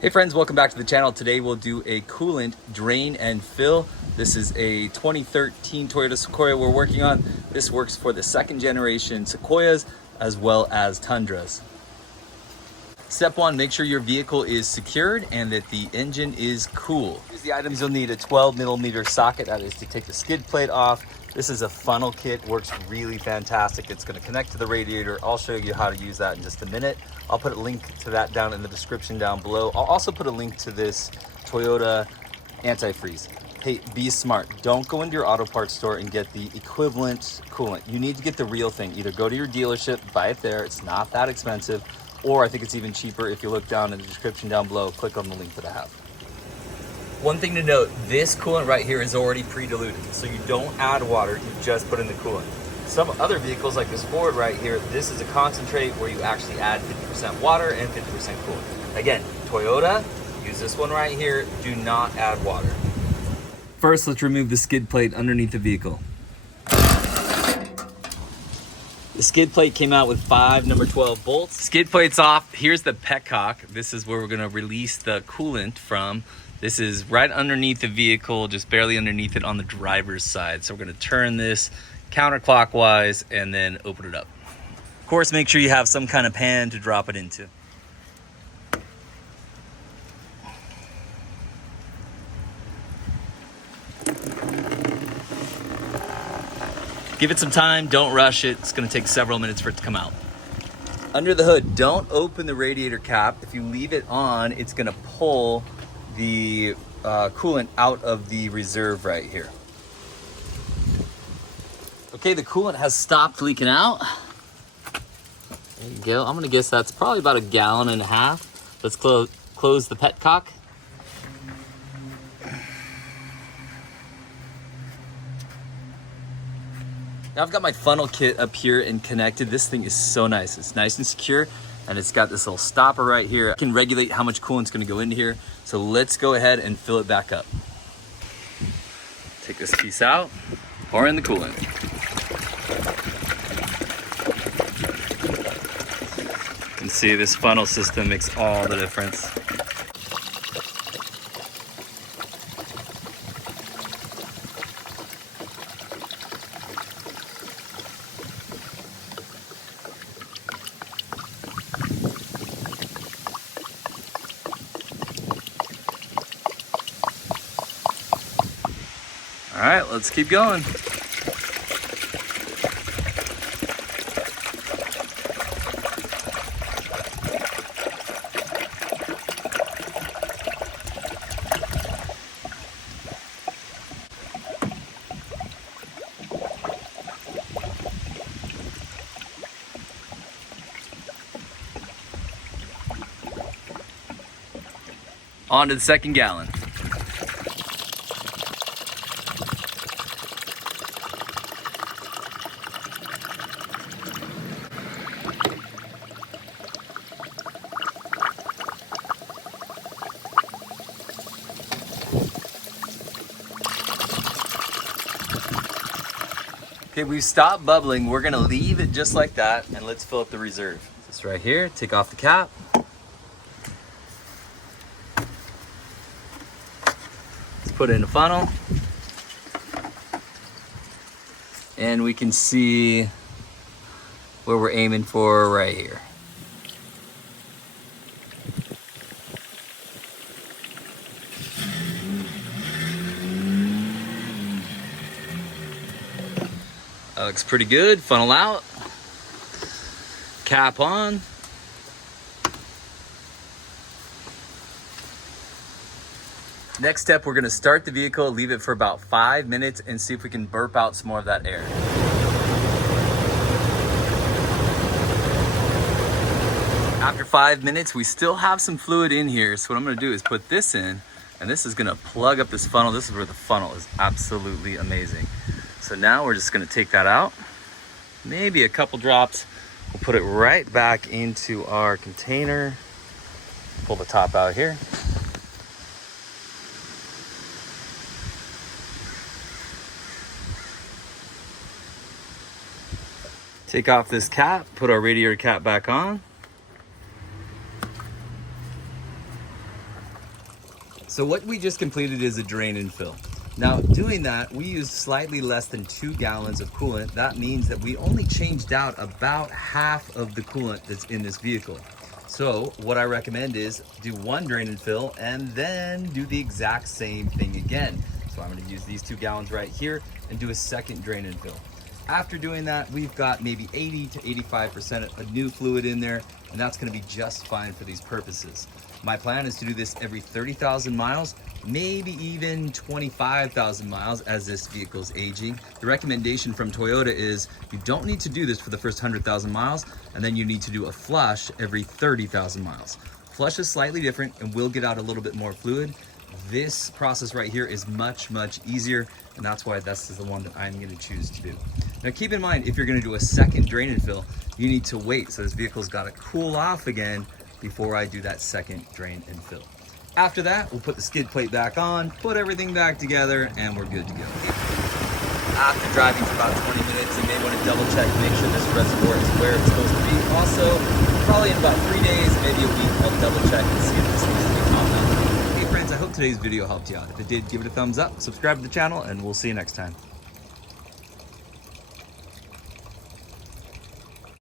Hey friends, welcome back to the channel. Today we'll do a coolant drain and fill. This is a 2013 Toyota Sequoia we're working on. This works for the second generation Sequoias as well as Tundras. Step one, make sure your vehicle is secured and that the engine is cool. Here's the items you'll need: a 12mm socket, that is to take the skid plate off. This is a funnel kit, works really fantastic. It's gonna connect to the radiator. I'll show you how to use that in just a minute. I'll put a link to that down in the description down below. I'll also put a link to this Toyota Antifreeze. Hey, be smart. Don't go into your auto parts store and get the equivalent coolant. You need to get the real thing. Either go to your dealership, buy it there. It's not that expensive. Or I think it's even cheaper if you look down in the description down below, click on the link that I have. One thing to note, this coolant right here is already pre-diluted, so you don't add water, you just put in the coolant. Some other vehicles like this Ford right here, this is a concentrate where you actually add 50% water and 50% coolant. Again, Toyota, use this one right here, do not add water. First, let's remove the skid plate underneath the vehicle. The skid plate came out with 5 number 12 bolts. Skid plate's off. Here's the petcock. This is where we're gonna release the coolant from. This is right underneath the vehicle, just barely underneath it on the driver's side. So we're gonna turn this counterclockwise and then open it up. Of course, make sure you have some kind of pan to drop it into. Give it some time, don't rush it. It's gonna take several minutes for it to come out. Under the hood, don't open the radiator cap. If you leave it on, it's gonna pull the coolant out of the reserve right here. Okay, the coolant has stopped leaking out. There you go. I'm gonna guess that's probably about 1.5 gallons. Let's close the petcock. Now I've got my funnel kit up here and connected. This thing is so nice. It's nice and secure, and it's got this little stopper right here. I can regulate how much coolant's gonna go into here. So let's go ahead and fill it back up. Take this piece out, pour in the coolant. You can see this funnel system makes all the difference. All right, let's keep going. On to the second gallon. Okay, we've stopped bubbling. We're gonna leave it just like that, and let's fill up the reserve. This right here, take off the cap. Let's put it in a funnel. And we can see where we're aiming for right here. That looks pretty good. Funnel out, cap on. Next step, we're gonna start the vehicle, leave it for about 5 minutes and see if we can burp out some more of that air. After 5 minutes, we still have some fluid in here. So what I'm gonna do is put this in, and this is gonna plug up this funnel. This is where the funnel is absolutely amazing. So now we're just gonna take that out, maybe a couple drops. We'll put it right back into our container. Pull the top out here. Take off this cap, put our radiator cap back on. So what we just completed is a drain and fill. Now doing that, we used slightly less than 2 gallons of coolant. That means that we only changed out about half of the coolant that's in this vehicle. So what I recommend is do 1 drain and fill and then do the exact same thing again. So I'm gonna use these 2 gallons right here and do a second drain and fill. After doing that, we've got maybe 80 to 85% of new fluid in there, and that's gonna be just fine for these purposes. My plan is to do this every 30,000 miles, maybe even 25,000 miles as this vehicle's aging. The recommendation from Toyota is you don't need to do this for the first 100,000 miles, and then you need to do a flush every 30,000 miles. Flush is slightly different and will get out a little bit more fluid. This process right here is much, much easier, and that's why this is the one that I'm gonna choose to do. Now keep in mind, if you're gonna do a second drain and fill, you need to wait. So this vehicle's gotta cool off again before I do that second drain and fill. After that, we'll put the skid plate back on, put everything back together, and we're good to go. After driving for about 20 minutes, you may want to double check, make sure this reservoir is where it's supposed to be. Also, probably in about 3 days, maybe a week, I'll double check and see if this needs to be topped up. Hey friends, I hope today's video helped you out. If it did, give it a thumbs up, subscribe to the channel, and we'll see you next time.